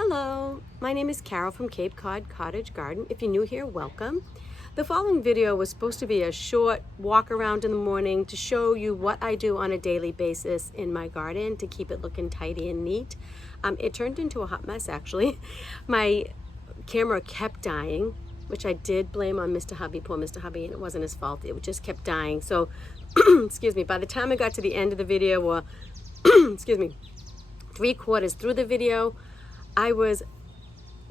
Hello, my name is Carol from Cape Cod Cottage Garden. If you're new here, welcome. The following video was supposed to be a short walk around in the morning to show you what I do on a daily basis in my garden to keep it looking tidy and neat. It turned into a hot mess actually. My camera kept dying, which I did blame on Mr. Hubby, poor Mr. Hubby, and it wasn't his fault. It just kept dying. So, excuse me, by the time I got to the end of the video, or excuse me, 3/4 through the video, I was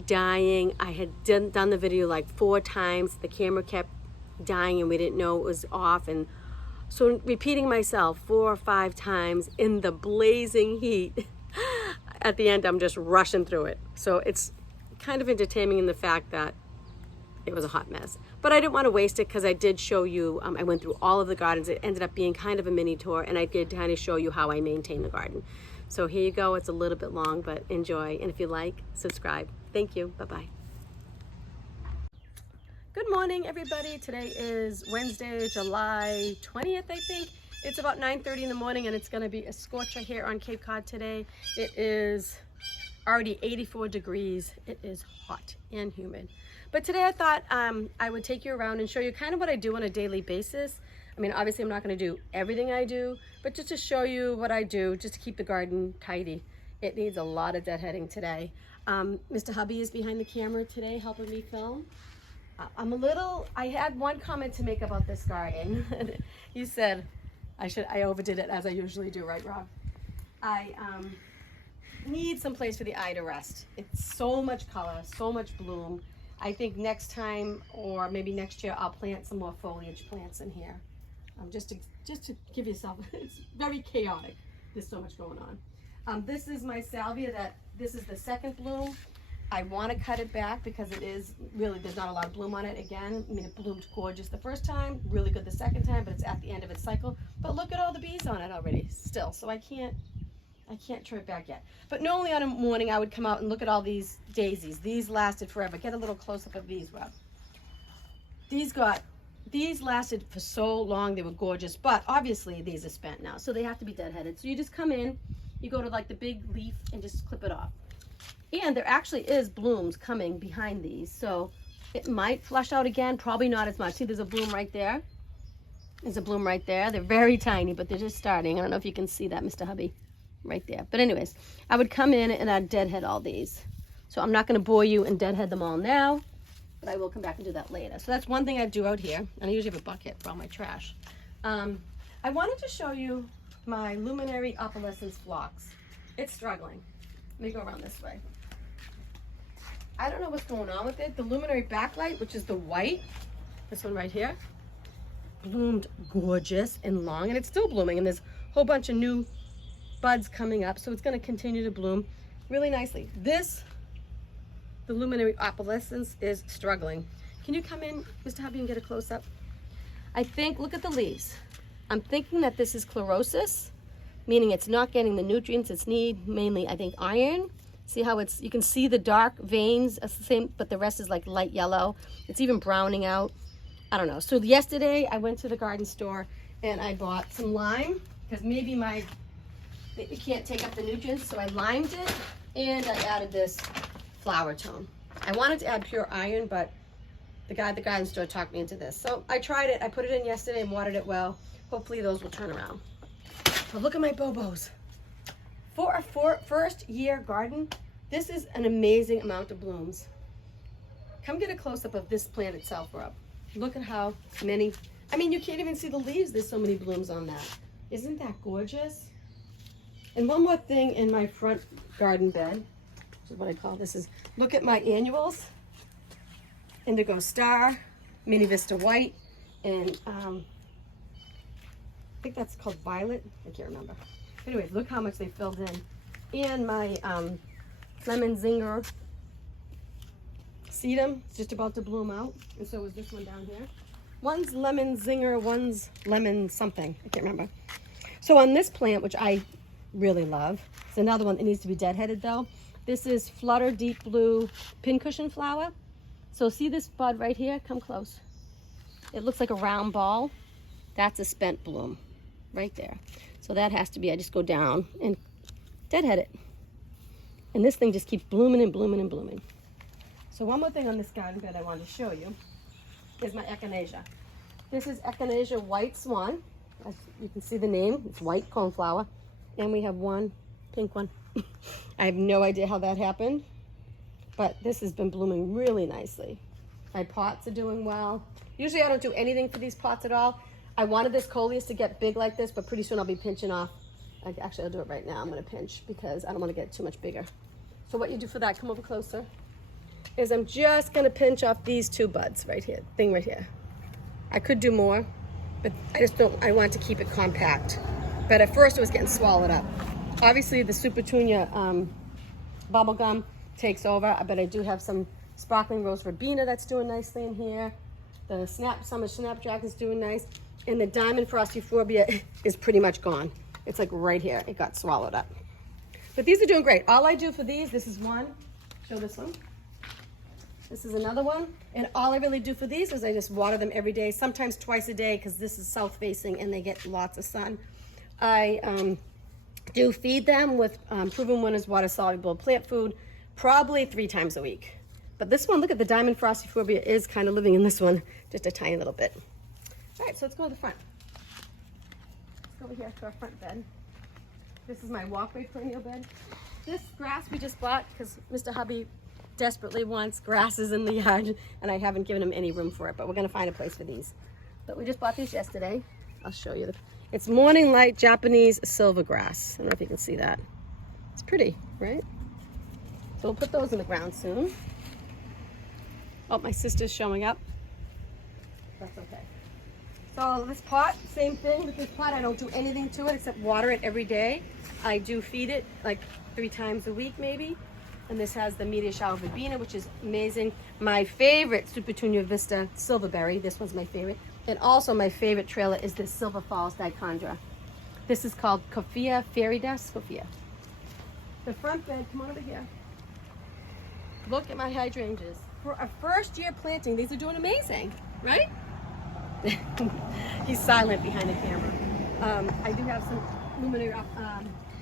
dying. I had done the video like 4 times. The camera kept dying and we didn't know it was off. And so repeating myself 4 or 5 times in the blazing heat, at the end I'm just rushing through it. So it's kind of entertaining in the fact that it was a hot mess. But I didn't want to waste it because I did show you, I went through all of the gardens. It ended up being kind of a mini tour, and I did kind of show you how I maintain the garden. So here you go. It's a little bit long, but enjoy. And if you like, subscribe. Thank you. Bye-bye. Good morning, everybody. Today is Wednesday, July 20th, I think. It's about 9:30 in the morning, and it's going to be a scorcher here on Cape Cod today. It is already 84 degrees. It is hot and humid. But today I thought I would take you around and show you kind of what I do on a daily basis. I mean, obviously I'm not going to do everything I do, but just to show you what I do just to keep the garden tidy. It needs a lot of deadheading today. Mr. Hubby is behind the camera today helping me film. I had one comment to make about this garden. You said I overdid it as I usually do, right, Rob? I need some place for the eye to rest. It's so much color, so much bloom. I think next time, or maybe next year, I'll plant some more foliage plants in here. Just to give yourself, it's very chaotic. There's so much going on. This is my salvia this is the second bloom. I want to cut it back because it is really, there's not a lot of bloom on it again. I mean, it bloomed gorgeous the first time, really good the second time, but it's at the end of its cycle. But look at all the bees on it already still, so I can't trim it back yet. But normally on a morning I would come out and look at all these daisies. These lasted forever. Get a little close-up of these, Rob. These lasted for so long. They were gorgeous, but obviously these are spent now, so they have to be deadheaded. So you just come in, you go to like the big leaf and just clip it off. And there actually is blooms coming behind these, so it might flush out again, probably not as much. See, there's a bloom right there. There's a bloom right there. They're very tiny, but they're just starting. I don't know if you can see that, Mr. Hubby, right there. But anyways, I would come in and I'd deadhead all these. So I'm not going to bore you and deadhead them all now, but I will come back and do that later. So that's one thing I do out here, and I usually have a bucket for all my trash. I wanted to show you my luminary opalescence phlox. It's struggling. Let me go around this way. I don't know what's going on with it. The luminary backlight, which is the white, this one right here, bloomed gorgeous and long, and it's still blooming, and there's a whole bunch of new buds coming up, so it's going to continue to bloom really nicely. The luminary opalescence is struggling. Can you come in, Mr. Hubby, and get a close-up? I think, look at the leaves. I'm thinking that this is chlorosis, meaning it's not getting the nutrients it's need, mainly I think iron. See how you can see the dark veins, the same, but the rest is like light yellow. It's even browning out. I don't know. So yesterday I went to the garden store and I bought some lime because maybe it can't take up the nutrients, so I limed it and I added this flower tone. I wanted to add pure iron, but the guy at the garden store talked me into this. So I tried it. I put it in yesterday and watered it well. Hopefully those will turn around. But look at my bobos. For a first year garden, this is an amazing amount of blooms. Come get a close-up of this plant itself, Rob. Look at how many, I mean, you can't even see the leaves. There's so many blooms on that. Isn't that gorgeous? And one more thing in my front garden bed, which is what I call this, is look at my annuals. Indigo Star, Mini Vista White, and I think that's called Violet. I can't remember. Anyways, look how much they filled in. And my lemon zinger sedum is just about to bloom out. And so is this one down here. One's lemon zinger, one's lemon something. I can't remember. So on this plant, which I really love, it's another one that needs to be deadheaded though. This is Flutter Deep Blue Pincushion Flower. So see this bud right here? Come close. It looks like a round ball. That's a spent bloom right there. So that has to be, I just go down and deadhead it. And this thing just keeps blooming and blooming and blooming. So one more thing on this garden bed I wanted to show you is my echinacea. This is echinacea white swan. As you can see the name, it's white coneflower. And we have one pink one. I have no idea how that happened, but this has been blooming really nicely. My pots are doing well. Usually I don't do anything for these pots at all. I wanted this coleus to get big like this, but pretty soon I'll be pinching off. Actually, I'll do it right now. I'm gonna pinch because I don't wanna get it too much bigger. So what you do for that, come over closer, is I'm just gonna pinch off these two buds right here, right here. I could do more, but I want to keep it compact. But at first it was getting swallowed up. Obviously the Super Tunia bubble gum takes over, but I do have some sparkling rose verbena that's doing nicely in here. The summer snapdragon is doing nice. And the diamond frost euphorbia is pretty much gone. It's like right here, it got swallowed up. But these are doing great. All I do for these, this is one, show this one. This is another one. And all I really do for these is I just water them every day, sometimes twice a day, because this is south facing and they get lots of sun. I do feed them with Proven Winners water soluble plant food, probably 3 times a week. But this one, look at the diamond frost euphorbia is kind of living in this one, just a tiny little bit. All right, so let's go to the front. Let's go over here to our front bed. This is my walkway perennial bed. This grass we just bought because Mr. Hubby desperately wants grasses in the yard, and I haven't given him any room for it, but we're gonna find a place for these. But we just bought these yesterday. I'll show you. It's morning light Japanese silver grass. I don't know if you can see that. It's pretty, right? So we'll put those in the ground soon. Oh, my sister's showing up. That's okay. So this pot, same thing with this pot. I don't do anything to it except water it every day. I do feed it like 3 times a week maybe. And this has the meteor shower verbena, which is amazing. My favorite Super Tunia Vista silverberry. This one's my favorite. And also my favorite trailer is this Silver Falls dichondra. This is called Coffea Fairy Dust. Coffea. The front bed, come on over here. Look at my hydrangeas. For a first year planting, these are doing amazing, right? He's silent behind the camera. I do have some luminary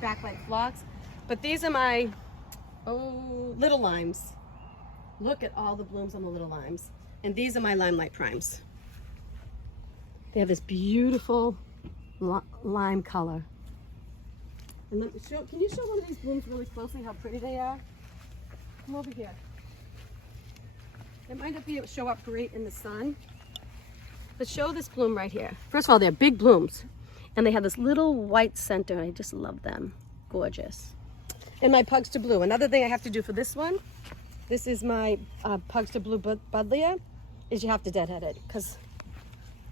backlight phlox, but these are my little limes. Look at all the blooms on the little limes. And these are my limelight primes. They have this beautiful lime color. And let me show, can you show one of these blooms really closely how pretty they are? Come over here. It might not be able to show up great in the sun, but show this bloom right here. First of all, they're big blooms, and they have this little white center. I just love them. Gorgeous. And my Pugs to Blue. Another thing I have to do for this one, this is my Pugs to Blue Buddleia, is you have to deadhead it.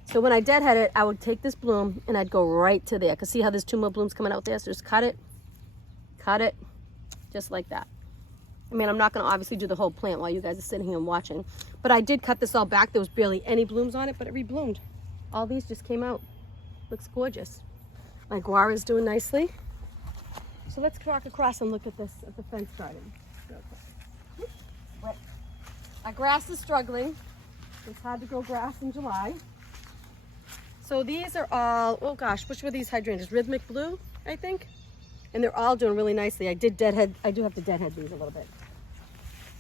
So when I deadhead it, I would take this bloom and I'd go right to there. Because see how there's 2 more blooms coming out there? So just cut it, just like that. I mean, I'm not going to obviously do the whole plant while you guys are sitting here and watching. But I did cut this all back. There was barely any blooms on it, but it rebloomed. All these just came out. Looks gorgeous. My guava is doing nicely. So let's walk across and look at this at the fence garden. Wet. Our grass is struggling. It's hard to grow grass in July. So these are all, oh gosh, which were these hydrangeas? Rhythmic Blue, I think. And they're all doing really nicely. I do have to deadhead these a little bit.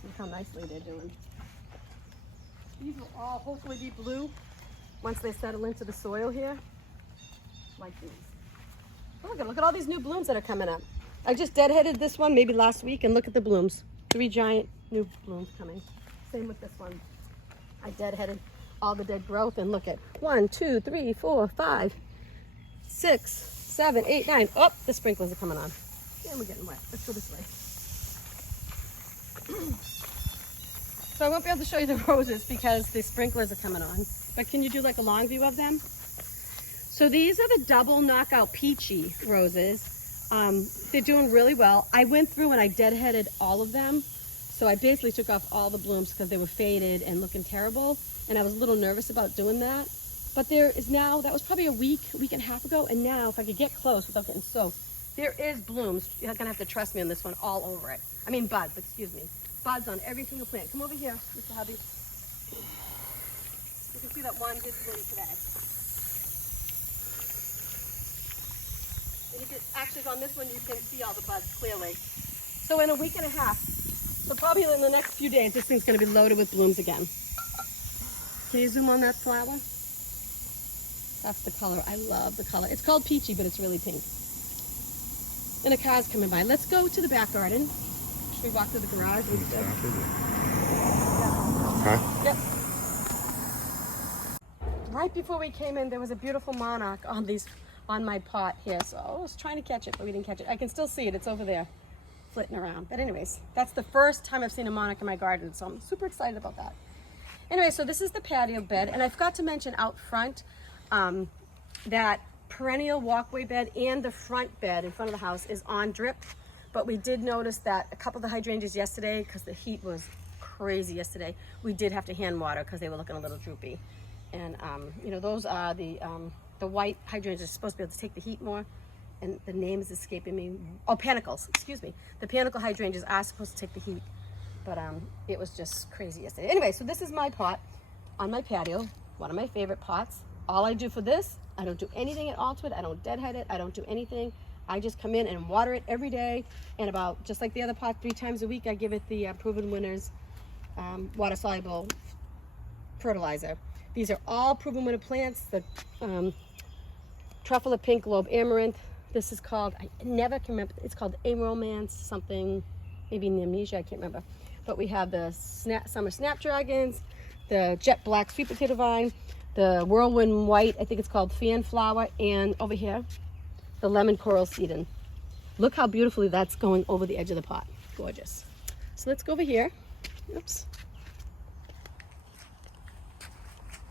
Look how nicely they're doing. These will all hopefully be blue once they settle into the soil here. Like these. Oh, look at all these new blooms that are coming up. I just deadheaded this one maybe last week, and look at the blooms. 3 giant new blooms coming. Same with this one. I deadheaded all the dead growth, and look at 1, 2, 3, 4, 5, 6, 7, 8, 9. Oh, the sprinklers are coming on. And we're getting wet. Let's go this way. So I won't be able to show you the roses because the sprinklers are coming on. But can you do like a long view of them? So these are the double knockout peachy roses. They're doing really well. I went through and I deadheaded all of them. So I basically took off all the blooms because they were faded and looking terrible. And I was a little nervous about doing that. But there is now, that was probably a week and a half ago. And now if I could get close without getting soaked, there is blooms. You're gonna have to trust me on this one, all over it. I mean buds, excuse me. Buds on every single plant. Come over here, Mr. Hubby. You can see that one did bloom today. And you can, actually on this one you can see all the buds clearly. So in a week and a half, so probably in the next few days, this thing's gonna be loaded with blooms again. Can you zoom on that flower? That's the color. I love the color. It's called peachy, but it's really pink. And a car's coming by. Let's go to the back garden. Should we walk to the garage instead? Huh? Yep. Right before we came in, there was a beautiful monarch on my pot here. So I was trying to catch it, but we didn't catch it. I can still see it. It's over there, flitting around. But anyways, that's the first time I've seen a monarch in my garden, so I'm super excited about that. Anyway, so this is the patio bed, and I forgot to mention out front that perennial walkway bed and the front bed in front of the house is on drip. But we did notice that a couple of the hydrangeas yesterday, because the heat was crazy yesterday, we did have to hand water because they were looking a little droopy. And you know, those are the white hydrangeas are supposed to be able to take the heat more. And the name is escaping me. Oh, panicles, excuse me. The panicle hydrangeas are supposed to take the heat. But it was just crazy yesterday. Anyway, so this is my pot on my patio, one of my favorite pots. All I do for this, I don't do anything at all to it. I don't deadhead it. I don't do anything. I just come in and water it every day. And about, just like the other pot, 3 times a week, I give it the Proven Winners water-soluble fertilizer. These are all Proven Winner plants. The Truffle of Pink Globe Amaranth. This is called, I never can remember, it's called Amromance something, maybe Amnesia, I can't remember. But we have the Summer Snapdragons, the Jet Black Sweet Potato Vine, the Whirlwind White, I think it's called Fan Flower, and over here, the Lemon Coral Sedum. Look how beautifully that's going over the edge of the pot. Gorgeous. So let's go over here. Oops.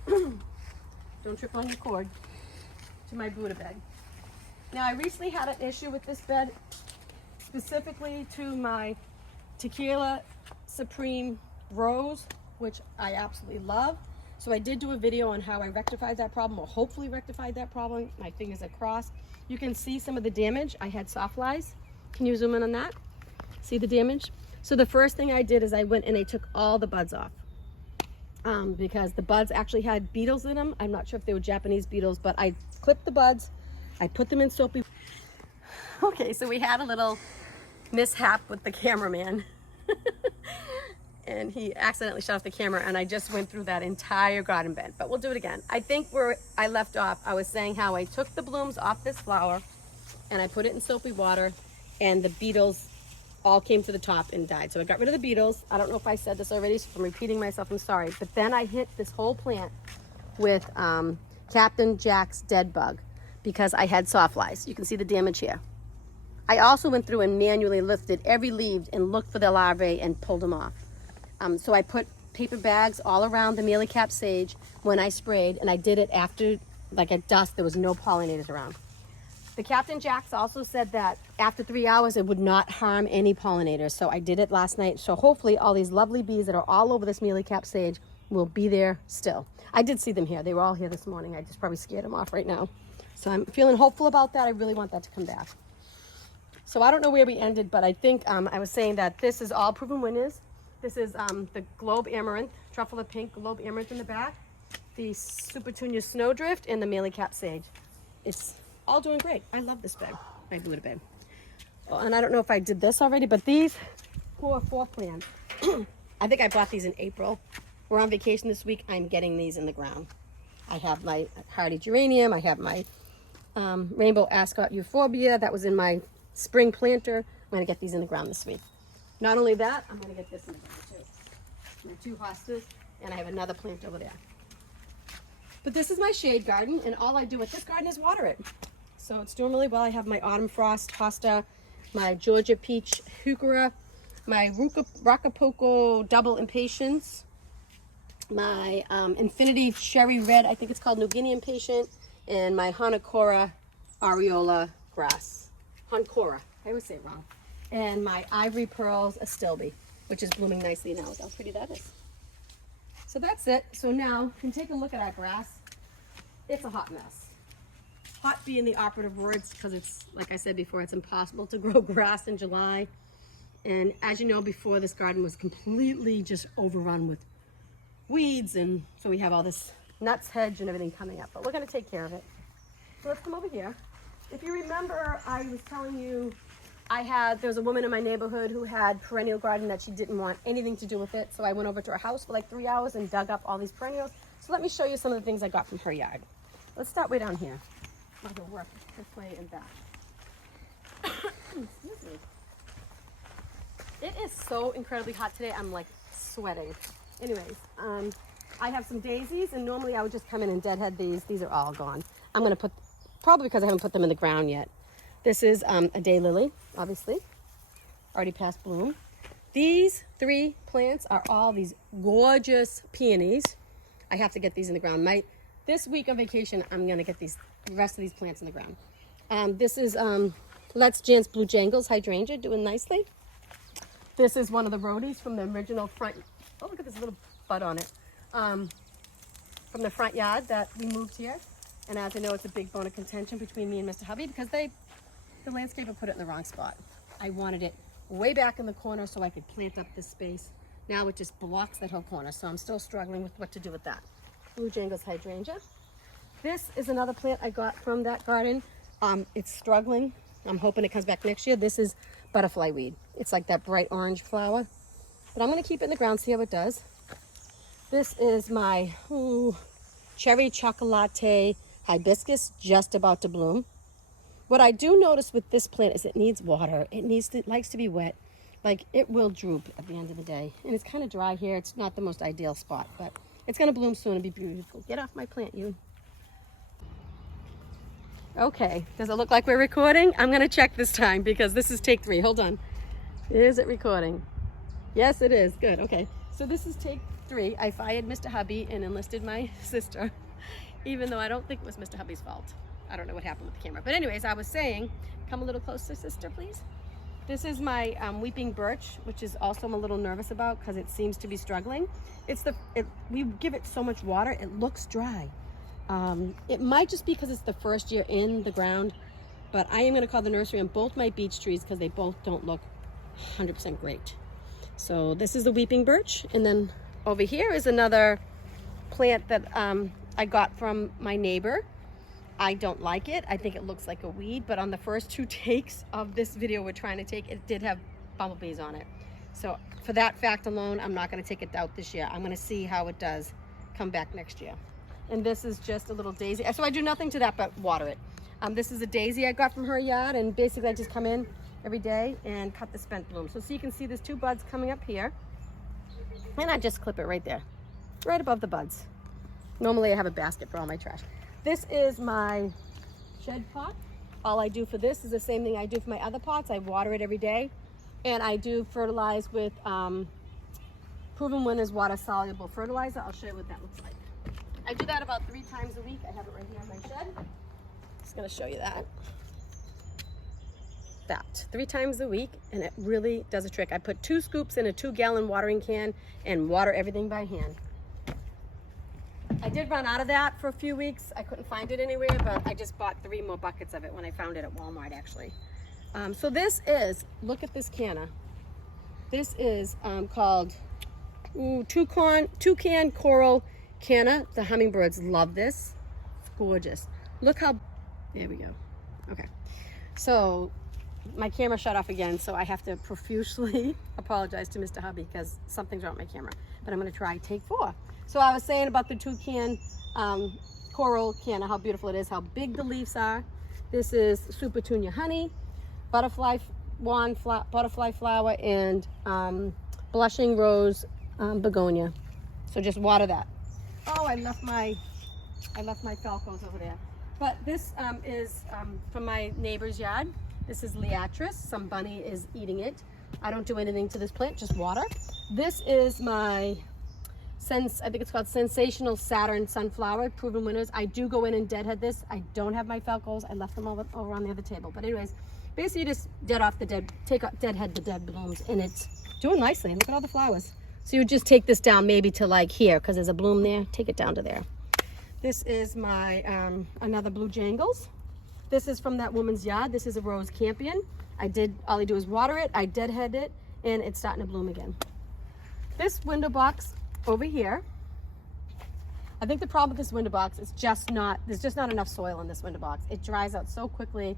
Don't trip on your cord. To my Buddha bed. Now I recently had an issue with this bed, specifically to my Tequila Supreme Rose, which I absolutely love. So I did do a video on how I rectified that problem, or hopefully rectified that problem. My fingers are crossed. You can see some of the damage. I had soft flies. Can you zoom in on that? See the damage? So the first thing I did is I went and I took all the buds off. Because the buds actually had beetles in them. I'm not sure if they were Japanese beetles, but I clipped the buds. I put them in soapy. Okay, so we had a little mishap with the cameraman. And he accidentally shut off the camera, and I just went through that entire garden bed. But we'll do it again. I think where I left off, I was saying how I took the blooms off this flower and I put it in soapy water, and the beetles all came to the top and died. So I got rid of the beetles. I don't know if I said this already, so if I'm repeating myself, I'm sorry. But then I hit this whole plant with Captain Jack's dead bug because I had sawflies. You can see the damage here. I also went through and manually lifted every leaf and looked for the larvae and pulled them off. So I put paper bags all around the mealy cap sage when I sprayed, and I did it after, like at dusk, there was no pollinators around. The Captain Jacks also said that after 3 hours, it would not harm any pollinators. So I did it last night. So hopefully all these lovely bees that are all over this mealy cap sage will be there still. I did see them here. They were all here this morning. I just probably scared them off right now. So I'm feeling hopeful about that. I really want that to come back. So I don't know where we ended, but I think I was saying that this is all Proven Winners. This is the Globe Amaranth, Truffle of Pink Globe Amaranth in the back, the Supertunia Snowdrift, and the mealy cap sage. It's all doing great. I love this bed, my Buddha bed. Oh, and I don't know if I did this already, but these 4 plants, I think I bought these in April. We're on vacation this week. I'm getting these in the ground. I have my hardy geranium. I have my rainbow ascot euphorbia. That was in my spring planter. I'm going to get these in the ground this week. Not only that, I'm going to get this in the ground too. My 2 hostas, and I have another plant over there. But this is my shade garden, and all I do with this garden is water it. So it's doing really well. I have my Autumn Frost hosta, my Georgia Peach heuchera, my Rocapoco Double Impatiens, my Infinity Cherry Red, I think it's called New Guinea Impatient, and my Hanacora Areola grass. Hancora, I always say it wrong. And my Ivory Pearls Astilbe, which is blooming nicely now. How pretty that is. So that's it. So now you can take a look at our grass. It's a hot mess. Hot being the operative words, because it's, like I said before, it's impossible to grow grass in July. And as you know, before, this garden was completely just overrun with weeds, and so we have all this nuts hedge and everything coming up, but we're going to take care of it. So let's come over here. If you remember, I was telling you There was a woman in my neighborhood who had perennial garden that she didn't want anything to do with it. So I went over to her house for like 3 hours and dug up all these perennials. So let me show you some of the things I got from her yard. Let's start way down here. I'll go work this way and back. Excuse me. It is so incredibly hot today. I'm like sweating. Anyways, I have some daisies, and normally I would just come in and deadhead these. These are all gone. I'm going to put, probably because I haven't put them in the ground yet. This is a daylily, obviously, already past bloom. These 3 plants are all these gorgeous peonies. I have to get these in the ground. This week on vacation, I'm going to get the rest of these plants in the ground. This is Let's Jance Blue Jangles hydrangea, doing nicely. This is one of the rhodies from the original front. Oh, look at this little bud on it. From the front yard that we moved here. And as I know, it's a big bone of contention between me and Mr. Hubby because the landscaper put it in the wrong spot. I wanted it way back in the corner so I could plant up this space. Now it just blocks that whole corner, so I'm still struggling with what to do with that. Blue Jangles hydrangea. This is another plant I got from that garden. It's struggling. I'm hoping it comes back next year. This is butterfly weed. It's like that bright orange flower. But I'm going to keep it in the ground, see how it does. This is my cherry chocolate hibiscus, just about to bloom. What I do notice with this plant is it needs water. It likes to be wet. Like, it will droop at the end of the day. And it's kind of dry here. It's not the most ideal spot, but it's going to bloom soon and be beautiful. Get off my plant, you. Okay, does it look like we're recording? I'm going to check this time because this is take 3. Hold on. Is it recording? Yes, it is. Good. Okay. So this is take 3. I fired Mr. Hubby and enlisted my sister, even though I don't think it was Mr. Hubby's fault. I don't know what happened with the camera. But anyways, I was saying, come a little closer, sister, please. This is my weeping birch, which is also I'm a little nervous about because it seems to be struggling. We give it so much water, it looks dry. It might just be because it's the first year in the ground, but I am going to call the nursery on both my beech trees because they both don't look 100% great. So this is the weeping birch, and then over here is another plant that I got from my neighbor. I don't like it. I think it looks like a weed, but on the first 2 takes of this video we're trying to take, it did have bumblebees on it. So for that fact alone, I'm not going to take it out this year. I'm going to see how it does come back next year. And this is just a little daisy. So I do nothing to that but water it. This is a daisy I got from her yard, and basically I just come in every day and cut the spent bloom. So you can see there's 2 buds coming up here, and I just clip it right there, right above the buds. Normally I have a basket for all my trash. This is my shed pot. All I do for this is the same thing I do for my other pots. I water it every day, and I do fertilize with Proven Winners water soluble fertilizer. I'll show you what that looks like. I do that about 3 times a week. I have it right here in my shed. Just gonna show you that. 3 times a week, and it really does a trick. I put 2 scoops in a 2-gallon watering can and water everything by hand. I did run out of that for a few weeks. I couldn't find it anywhere, but I just bought 3 more buckets of it when I found it at Walmart, actually. So this is, look at this canna. This is called Toucan Coral Canna. The hummingbirds love this. It's gorgeous. Look how, there we go. Okay. So my camera shut off again, so I have to profusely apologize to Mr. Hubby because something's wrong with my camera. But I'm going to try take 4. So I was saying about the Toucan Coral Canna, how beautiful it is, how big the leaves are. This is Super Tunia honey, butterfly flower, and blushing rose begonia. So just water that. Oh, I left my falcos over there. But this is from my neighbor's yard. This is Liatris. Some bunny is eating it. I don't do anything to this plant, just water. This is my I think it's called Sensational Saturn Sunflower, Proven Winners. I do go in and deadhead this. I don't have my falcos. I left them over on the other table. But anyways, basically you just deadhead the dead blooms, and it's doing nicely. Look at all the flowers. So you would just take this down maybe to like here, because there's a bloom there. Take it down to there. This is my another Blue Jangles. This is from that woman's yard. This is a rose campion. All I do is water it, I deadhead it, and it's starting to bloom again. This window box over here, I think the problem with this window box is there's just not enough soil in this window box. It dries out so quickly.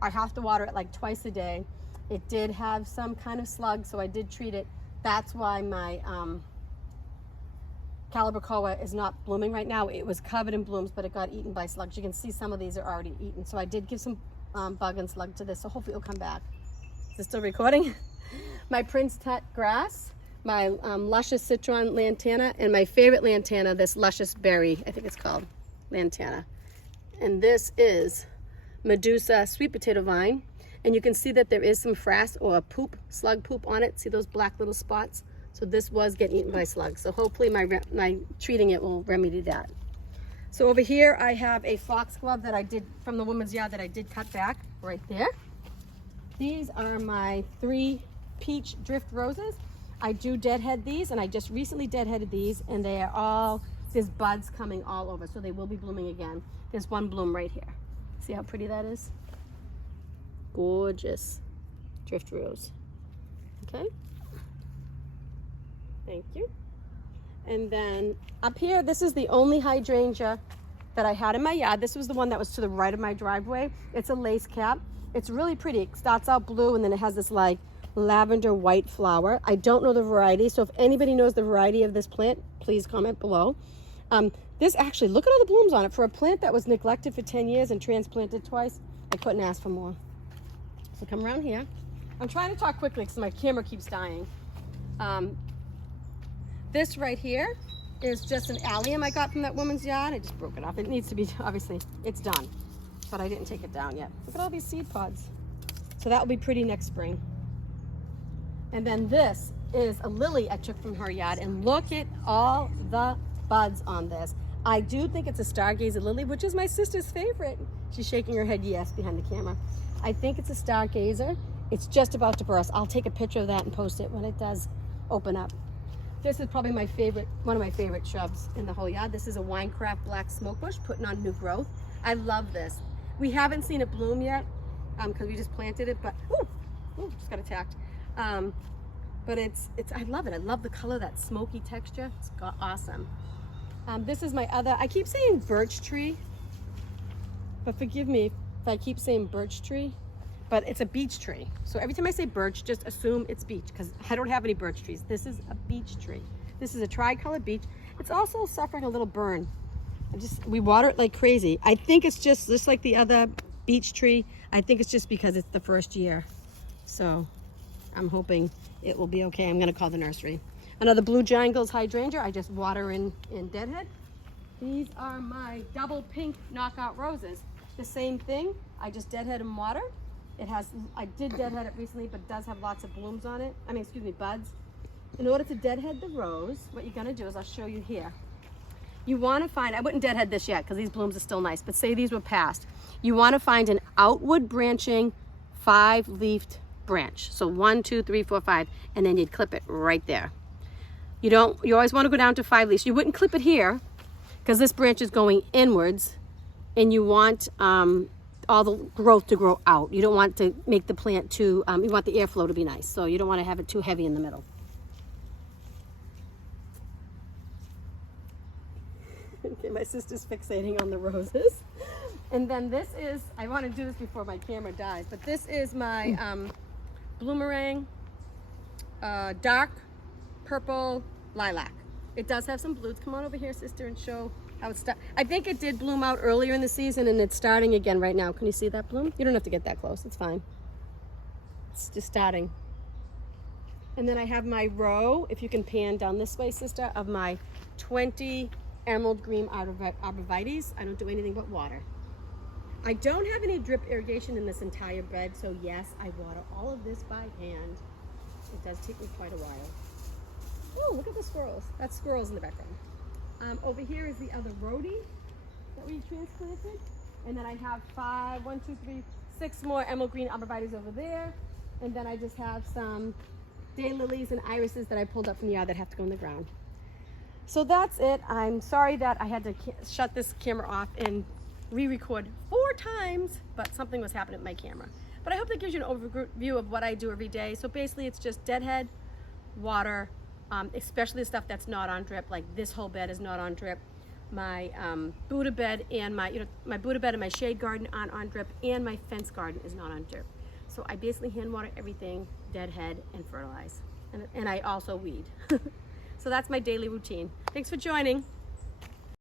I have to water it like twice a day. It did have some kind of slug, so I did treat it. That's why my CALIBRACHOA is not blooming right now. It was covered in blooms, but it got eaten by slugs. You can see some of these are already eaten. So I did give some bug and slug to this, so hopefully it'll come back. Is it still recording? My Prince Tut grass, my luscious citron lantana, and my favorite lantana, this luscious berry, I think it's called lantana. And this is Medusa sweet potato vine. And you can see that there is some frass or poop, slug poop on it. See those black little spots? So this was getting eaten by slugs. So hopefully my treating it will remedy that. So over here I have a foxglove that I did from the woman's yard that I did cut back right there. These are my 3 peach drift roses. I do deadhead these, and I just recently deadheaded these, and they are all, there's buds coming all over, so they will be blooming again. There's one bloom right here. See how pretty that is? Gorgeous drift rose. Okay. Thank you. And then up here, this is the only hydrangea that I had in my yard. This was the one that was to the right of my driveway. It's a lace cap. It's really pretty. It starts out blue and then it has this like lavender white flower. I don't know the variety, so if anybody knows the variety of this plant, please comment below. This actually, look at all the blooms on it. For a plant that was neglected for 10 years and transplanted twice, I couldn't ask for more. So come around here. I'm trying to talk quickly because my camera keeps dying. This right here is just an allium I got from that woman's yard. I just broke it off. It needs to be, obviously, it's done, but I didn't take it down yet. Look at all these seed pods. So that will be pretty next spring. And then this is a lily I took from her yard, and look at all the buds on this. I do think it's a stargazer lily, which is my sister's favorite. She's shaking her head yes behind the camera. I think it's a stargazer. It's just about to burst. I'll take a picture of that and post it when it does open up. This is probably my favorite, one of my favorite shrubs in the whole yard. This is a Winecraft black smokebush putting on new growth. I love this. We haven't seen it bloom yet because we just planted it, but just got attacked. But I love it. I love the color, that smoky texture. It's awesome. This is my other, I keep saying birch tree, but forgive me if I keep saying birch tree, but it's a beech tree. So every time I say birch, just assume it's beech because I don't have any birch trees. This is a beech tree. This is a tri-colored beech. It's also suffering a little burn. We water it like crazy. I think it's just like the other beech tree. I think it's just because it's the first year. So I'm hoping it will be okay. I'm gonna call the nursery. Another blue jangles hydrangea. I just water in deadhead. These are my double pink knockout roses. The same thing. I just deadhead and water. I did deadhead it recently, but it does have lots of blooms on it. Buds. In order to deadhead the rose, what you're gonna do is, I'll show you here. You wanna find, I wouldn't deadhead this yet because these blooms are still nice, but say these were passed. You wanna find an outward branching 5-leafed branch. So 1, 2, 3, 4, 5, and then you'd clip it right there. You always wanna go down to 5 leaves. You wouldn't clip it here because this branch is going inwards, and you want all the growth to grow out. You don't want to make the plant too, you want the airflow to be nice, so you don't want to have it too heavy in the middle. Okay, my sister's fixating on the roses. And then this is, I want to do this before my camera dies, but this is my bloomerang dark purple lilac. It does have some blues. Come on over here, sister, and show how it's I think it did bloom out earlier in the season, and it's starting again right now. Can you see that bloom? You don't have to get that close. It's fine. It's just starting. And then I have my row, if you can pan down this way, sister, of my 20 emerald green arborvitaes. I don't do anything but water. I don't have any drip irrigation in this entire bed, so yes, I water all of this by hand. It does take me quite a while. Oh, look at the squirrels. That's squirrels in the background. Over here is the other rhodie that we transplanted. And then I have 6 more emerald green arborvitaes over there. And then I just have some daylilies and irises that I pulled up from the yard that have to go in the ground. So that's it. I'm sorry that I had to shut this camera off and re-record 4 times, but something was happening with my camera. But I hope that gives you an overview of what I do every day. So basically it's just deadhead, water, especially the stuff that's not on drip, like this whole bed is not on drip. My Buddha bed and my Buddha bed and my shade garden aren't on drip, and my fence garden is not on drip. So I basically hand water everything, deadhead, and fertilize. And I also weed. So that's my daily routine. Thanks for joining.